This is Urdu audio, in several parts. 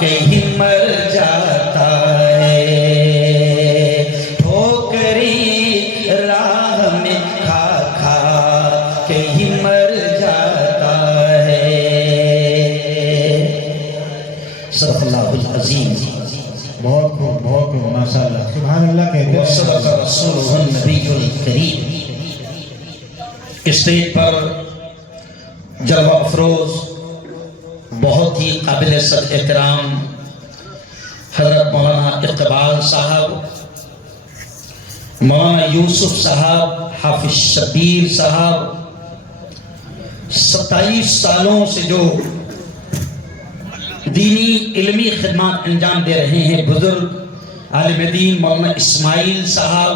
کہیں مر جاتا ہے ٹھوکری راہ میں کھا کھا کہیں مر جاتا ہے. صدق اللہ العظیم. بہت خوب ماشاء اللہ سبحان اللہ کہتے ہیں. صدق رسولہ النبی الکریم. اسٹیج پر جلوہ افروز بہت ہی قابل صد احترام حضرت مولانا اقبال صاحب، مولانا یوسف صاحب، حافظ شبیر صاحب 27 سالوں سے جو دینی علمی خدمات انجام دے رہے ہیں. بزرگ عالم دین مولانا اسماعیل صاحب،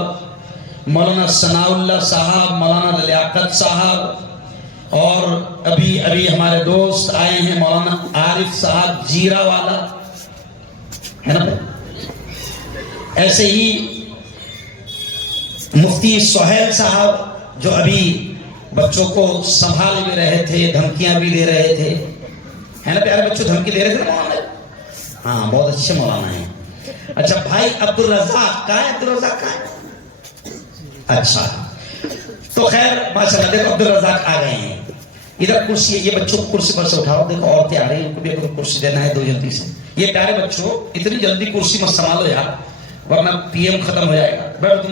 مولانا ثناء اللہ صاحب، مولانا لیاقت صاحب، اور ابھی ہمارے دوست آئے ہیں مولانا عارف صاحب جیرہ والا ہے نا. ایسے ہی مفتی سہیل صاحب جو ابھی بچوں کو سنبھال بھی رہے تھے، دھمکیاں بھی دے رہے تھے، ہے نا پیارے بچوں؟ دھمکی دے رہے تھے نا مولانا. ہاں بہت اچھے مولانا ہیں. اچھا بھائی عبدالرزاق کہاں ہے؟ عبدالرزاق کہاں ہے؟ اچھا تو خیر ماشاءاللہ. دیکھو عبدالرزاق آ گئے ہیں. ادھر کرسی ہے، یہ بچوں کو کرسی پر سے اٹھاؤ. دیکھو عورتیں آ رہی ہیں، ان کو بھی اگر کرسی دینا ہے دو جلدی سے. یہ پیارے بچوں اتنی جلدی کرسی مت سنبھالو یار، ورنہ پی ایم ختم ہو جائے گا. بیٹھو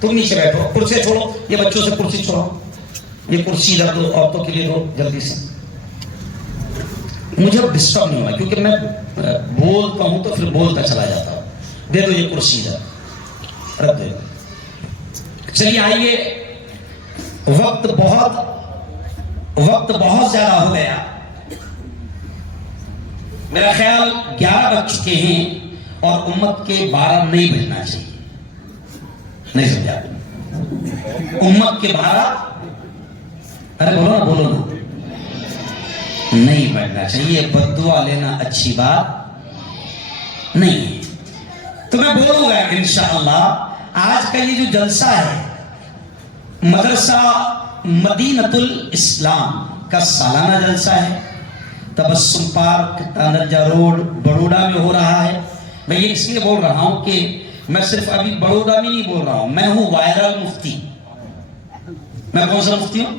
تم نیچے بیٹھو. کرسی چھوڑو، یہ بچوں سے کرسی چھوڑو. یہ کرسی ادھر دو، عورتوں کے لیے دو جلدی سے. مجھے اب ڈسٹرب نہیں ہونا کیونکہ میں بولتا ہوں تو پھر بولتا چلا جاتا ہوں. دے دو یہ کرسی ادھر رکھ دو. چلیے آئیے. وقت بہت زیادہ ہو گیا. میرا خیال 11 بج چکے ہیں اور امت کے 12 نہیں بجنا چاہیے. نہیں سمجھا؟ امت کے 12 ارے بولو نا نہیں بجنا چاہیے. بددعا لینا اچھی بات نہیں ہے. تو میں بولوں گا انشاءاللہ. آج کا یہ جو جلسہ ہے مدرسہ مدینۃ الاسلام کا سالانہ جلسہ ہے. تبسم پارک تانجہ روڈ بڑوڈا میں ہو رہا ہے. میں یہ اس لیے بول رہا ہوں کہ میں صرف ابھی بڑوڈا میں نہیں بول رہا ہوں، میں ہوں وائرل مفتی. میں کون سا مفتی ہوں؟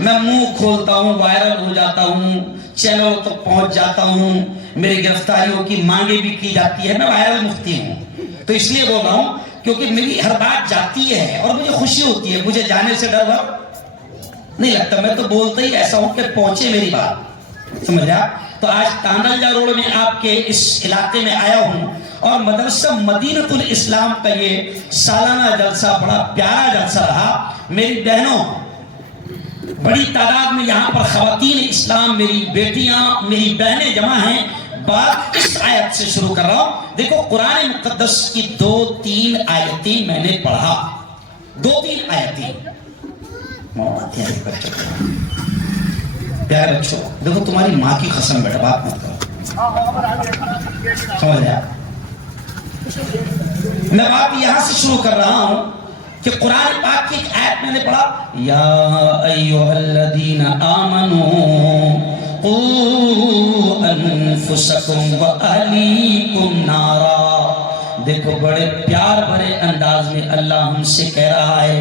میں منہ کھولتا ہوں وائرل ہو جاتا ہوں، چینلوں تک پہنچ جاتا ہوں، میری گرفتاریوں کی مانگیں بھی کی جاتی ہے. میں وائرل مفتی ہوں. تو اس لیے بول رہا ہوں کیونکہ میری ہر بات جاتی ہے اور مجھے خوشی ہوتی ہے. مجھے جانے سے ڈر نہیں لگتا. میں تو بولتا ہی ایسا ہوں کہ پہنچے میری بات. سمجھ رہا؟ تو آج تانجہ روڈ میں آپ کے اس علاقے میں آیا ہوں اور مدرسہ مدینۃ الاسلام کا یہ سالانہ جلسہ بڑا پیارا جلسہ رہا. میری بہنوں بڑی تعداد میں یہاں پر خواتین اسلام، میری بیٹیاں، میری بہنیں جمع ہیں. بات اس آیت سے شروع کر رہا ہوں. دیکھو قرآن مقدس کی 2-3 آیتیں میں نے پڑھا. 2-3 آیتیں. پیارے بچوں دیکھو، تمہاری ماں کی قسم بیٹا بات مت کرو. سمجھ رہے آپ؟ میں بات یہاں سے شروع کر رہا ہوں کہ قرآن پاک کی ایک آیت میں نے پڑھا، یا ایھا الذین آمنوا قوا انفسکم واہلیکم نارا. دیکھو بڑے پیار بھرے انداز میں اللہ ہم سے کہہ رہا ہے.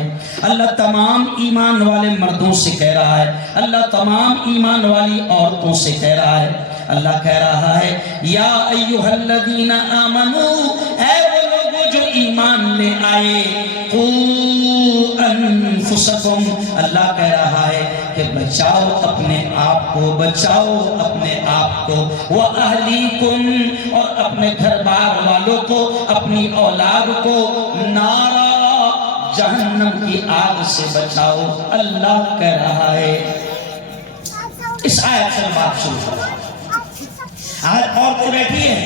اللہ تمام ایمان والے مردوں سے کہہ رہا ہے. اللہ تمام ایمان والی عورتوں سے کہہ رہا ہے. اللہ کہہ رہا ہے یا ایھا الذین آمنوا، اے وہ لوگوں جو ایمان لے آئے، قوا انفسکم، اللہ کہہ رہا ہے کہ بچاؤ اپنے آپ کو، بچاؤ اپنے آپ کو، وَأَهْلِيكُمْ، اور اپنے گھر بار والوں کو، اپنی اولاد کو، نارا، جہنم کی آگ سے بچاؤ. اللہ کہہ رہا ہے. اس آیت سے بات شروع ہو. آج عورتیں بیٹھی ہیں،